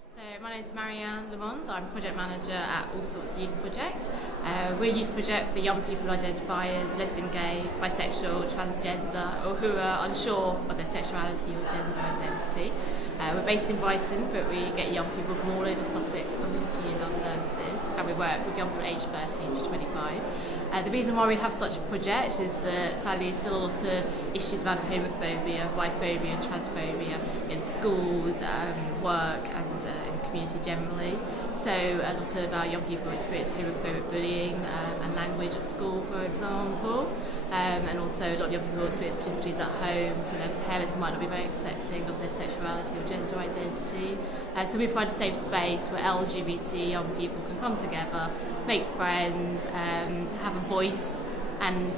So my name is Marianne. I'm project manager at Allsorts Youth Project. We're a youth project for young people who identify as lesbian, gay, bisexual, transgender, or who are unsure of their sexuality or gender identity. We're based in Brighton, but we get young people from all over Sussex coming to use our services, and we work with young people aged 13 to 25. The reason why we have such a project is that sadly there's still a lot of issues around homophobia, biphobia and transphobia in schools, work and in the community generally. So a lot of our young people experience homophobic bullying and language at school, for example, and also a lot of young people experience difficulties at home, so their parents might not be very accepting of their sexuality or gender identity. So we provide a safe space where LGBT young people can come together, make friends, have a voice, and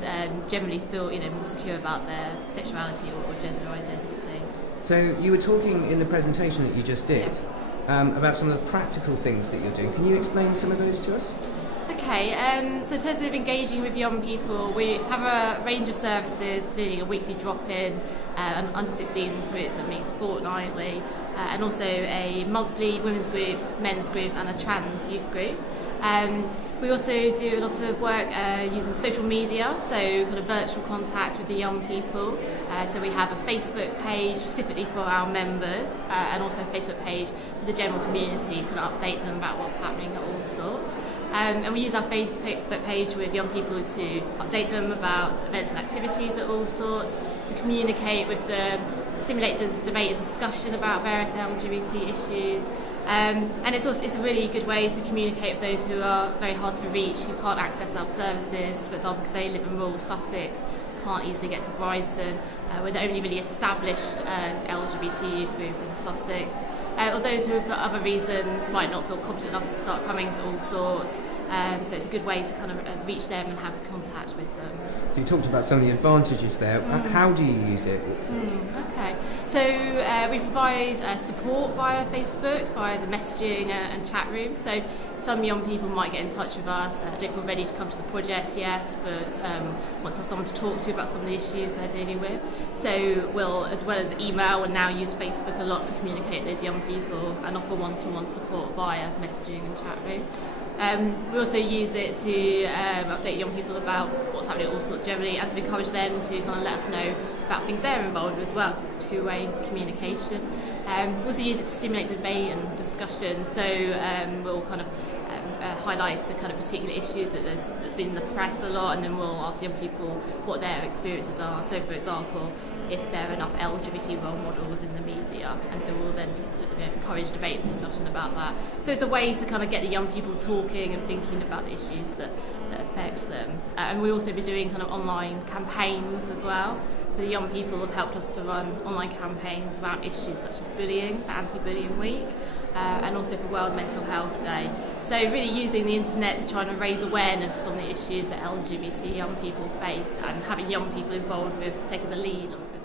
generally feel more secure about their sexuality or gender identity. So you were talking in the presentation that you just did about some of the practical things that you're doing. Can you explain some of those to us? Okay, so in terms of engaging with young people, we have a range of services, including a weekly drop-in, an under-16s group that meets fortnightly, and also a monthly women's group, men's group, and a trans youth group. We also do a lot of work using social media, so kind of virtual contact with the young people. So we have a Facebook page specifically for our members, and also a Facebook page for the general community to kind of update them about what's happening at Allsorts. And we use our Facebook page with young people to update them about events and activities at Allsorts, to communicate with them, stimulate debate and discussion about various LGBT issues. And it's a really good way to communicate with those who are very hard to reach, who can't access our services, for example, because they live in rural Sussex, can't easily get to Brighton. We're the only really established LGBT youth group in Sussex. Or those who, for other reasons, might not feel confident enough to start coming to Allsorts. So it's a good way to kind of reach them and have contact with them. So you talked about some of the advantages there. How do you use it? Okay, so we provide support via Facebook, via the messaging and chat rooms. So some young people might get in touch with us, don't feel ready to come to the project yet, but want to have someone to talk to about some of the issues they're dealing with. So we'll, as well as email, and now use Facebook a lot to communicate with those young people and offer one-to-one support via messaging and chat room. We also use it to update young people about what's happening at Allsorts generally, and to encourage them to kind of let us know about things they're involved with as well, because it's two-way communication. We also use it to stimulate debate and discussion, so we'll kind of highlight a kind of particular issue that's been in the press a lot, and then we'll ask young people what their experiences are. So, for example, if there are enough LGBT role models in the media, and so we'll then encourage debate and discussion about that. So it's a way to kind of get the young people talking and thinking about the issues that affect them. And we'll also be doing kind of online campaigns as well. So the young people have helped us to run online campaigns around issues such as bullying, for Anti-Bullying Week, and also for World Mental Health Day. So really using the internet to try and raise awareness on the issues that LGBT young people face, and having young people involved with taking the lead with